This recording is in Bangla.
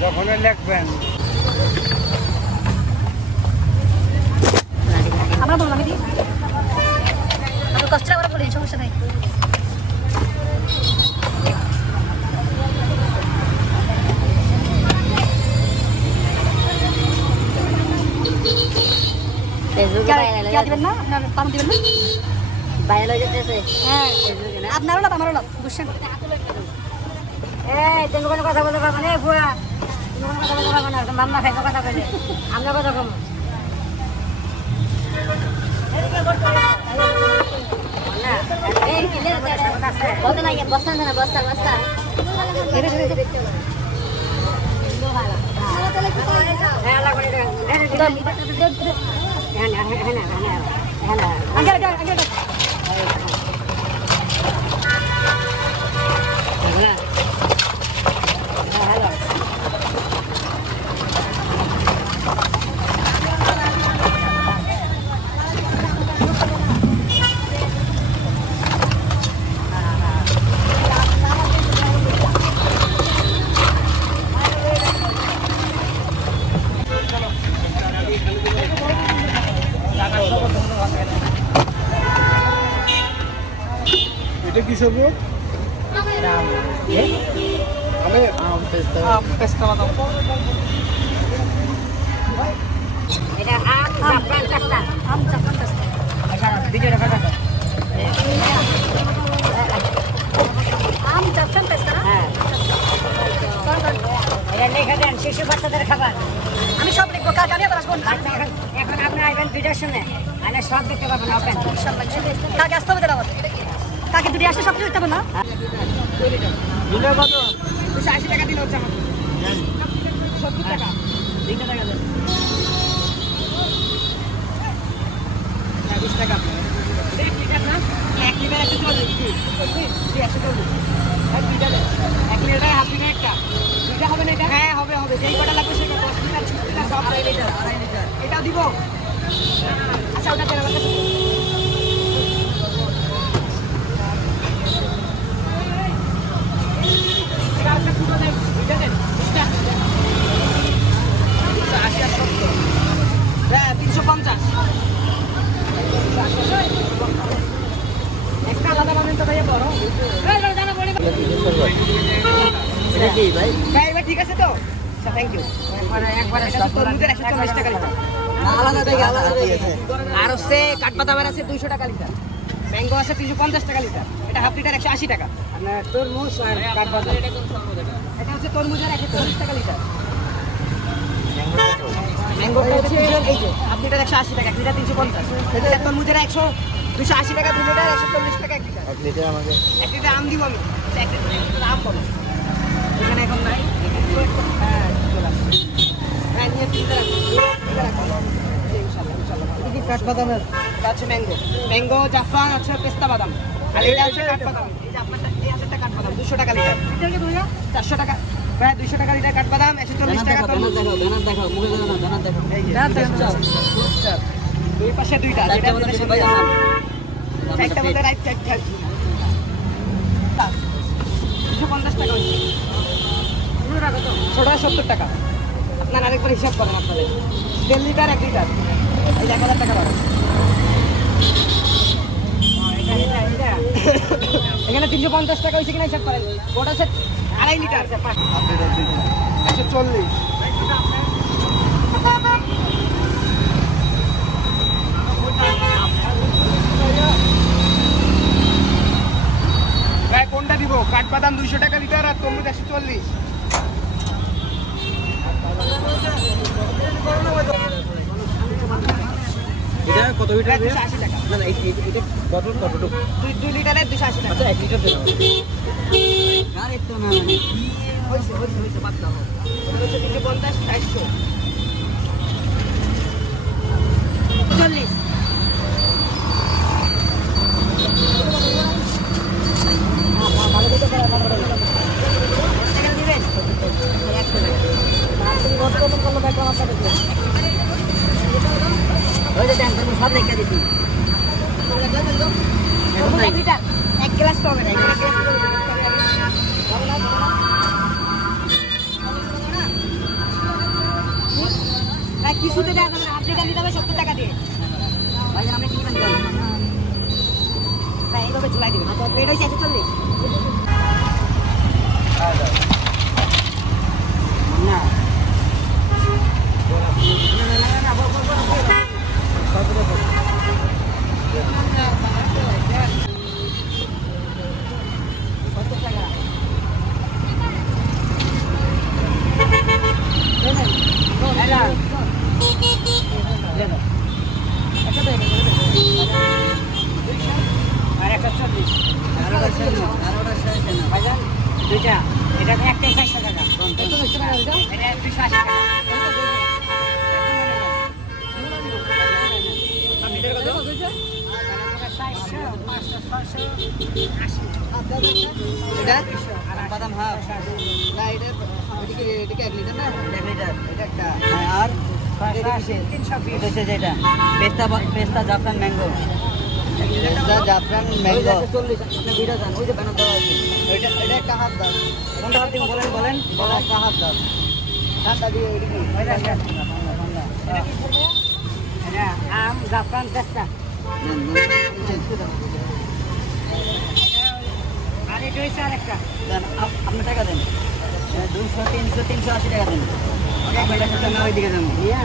যখন লিখবেন আমরা বললাম আমি কষ্ট করে বলি সমস্যা নেই দিবেন না পাম দিবেন না বাইরে যেতেছে হ্যাঁ আপনারও লাভ আমারও লাভ বুঝছেন তুমি কোনো কথা বলতে পারবো না বুয়া তুমি কোনো কথা বলতে পারবো না মাম্মা খাইতে কথা বলে আমরা কথা কম বলতে না বস্তা না বস্তা বস্তা এটা কি সবুজ পেস্তা বাদাম এটা আম জাফরান পেস্তা আম জাফরান পেস্তা আচ্ছা ভিডিওটা কাটা আম জাফরান পেস্তা হ্যাঁ এটা লেখা দেন শিশু বাচ্চাদের খাবার আমি সব লিখবো কাজ আমি আবার আসবো এখন আপনি আইবেন ভিডিওর সামনে আমি সব দেখতে পাবেন ওপেন ইনশাআল্লাহ কাকে আসতে হবে আমাদের কাকে দুটি আসলে সব কিছু দিতে হবে না দুটো কত 280 টাকা দিলে হচ্ছে আমার 70 টাকা 2 টাকা দেন 20 টাকা 1 লিটার না 1 লিটার একটু চলে দিই 100 চলে আর 2 টাকা 1 লিটার হাফ লিটার একটা দুইটা হবে না এটা হ্যাঁ হবে হবে যেই কটা লাগবে সেটা 10 লিটার 6 লিটার সব 2.5 লিটার এটা দিব আচ্ছা ওটা দেন আমার কাছে ঠিক আছে তো থ্যাংক ইউ আর হচ্ছে কাঠবাদামের আছে 200 টাকা লিটার ম্যাঙ্গো আছে 350 টাকা লিটার এটা হাফ লিটার 180 টাকা তরমুজ আর কাঠবাদাম এটা হচ্ছে তরমুজের 140 টাকা লিটার ম্যাঙ্গো হচ্ছে এই যে হাফ লিটার 180 টাকা 1 লিটার 350 এটা তরমুজের 280 টাকা 2 লিটার 140 টাকা 1 লিটার 1 লিটার আমাকে 1 লিটার আম দিব আমি 1 লিটার আম পাবো এখানে এখন নাই হ্যাঁ চলে আসছে হ্যাঁ নিয়ে ফ্রিজে রাখো কাঠবাদামের আছে ম্যাঙ্গো ম্যাঙ্গো জাফরান আছে পেস্তা বাদাম আর এটা আছে কাঠবাদাম এই যে আপনারটা এই আছে কাঠবাদাম 200 টাকা লিটার এটা কি 400 টাকা প্রায় 200 টাকা লিটার কাঠবাদাম 140 টাকা তরমুজ দেখো মুখে দানা দেখো এই যে দুই পাশে দুইটা এটা মধ্যে সবাই আছে চারটা মধ্যে রাইট চারটা 250 টাকা হইছে পুরো রাখো তো ছোটটা 70 টাকা আপনার আরেকবার হিসাব করেন আপনাদের 1.5 লিটার 1 লিটার এই 1000 টাকা বাড়া এখানে 350 টাকা হইছে কিনা হিসাব করেন ওটা হচ্ছে 2.5 লিটার 140 কোনটা দিব কাঠবাদাম 200 টাকা লিটার আর তরমুজ 140 এটা কত লিটার 280 টাকা না না এটা বটল কতটুকু 2 লিটারে 280 টাকা আচ্ছা 1 লিটার দেন আর একটু না মানে হইছে পাতলা ওটা হচ্ছে 350 400 40 ভালো দিতে পারে ভালো সেকেন্ড দিবেন 100 টাকা তুমি কত কত করলো দেখো আমার সাথে ওই যে দেন তুমি সব রেখে দিছি 1 লিটার 1 গ্লাস তো হবে না 1 গ্লাস ভাই কিছুতে দেওয়া যাবে না, হাফ লিটার নিতে হবে 70 টাকা দিয়ে। ভাই আপনি কি নেবেন বলেন? ভাই এইভাবে ঝুলাই দিবেন। এটা হচ্ছে 140। না কত টাকা? আর 140 ভাইজান দুইটা এটা একটা 60 টাকা এটা 280 টাকা মিটার কত এটা বাদাম হাফ না এটা এটা 1 লিটার না 1 লিটার এটা একটা হ্যাঁ আর এটা হচ্ছে যেটা পেস্তা জাফরান ম্যাঙ্গো পেস্তা জাফরান ম্যাঙ্গো 40 আপনি দুইটা জান ওই যে বানাতে দেওয়া আছে এটা একটা হাফ দাও কোনটা হাফ দিন বলেন বলেন একটা হাফ দাও ঠান্ডা দিয়ে ওইটা কি এটা আম জাফরান পেস্তা আর এটা হচ্ছে আরেকটা আপনি টাকা দেন 200 300 380 টাকা দেন ওইদিকে যাবো ইয়া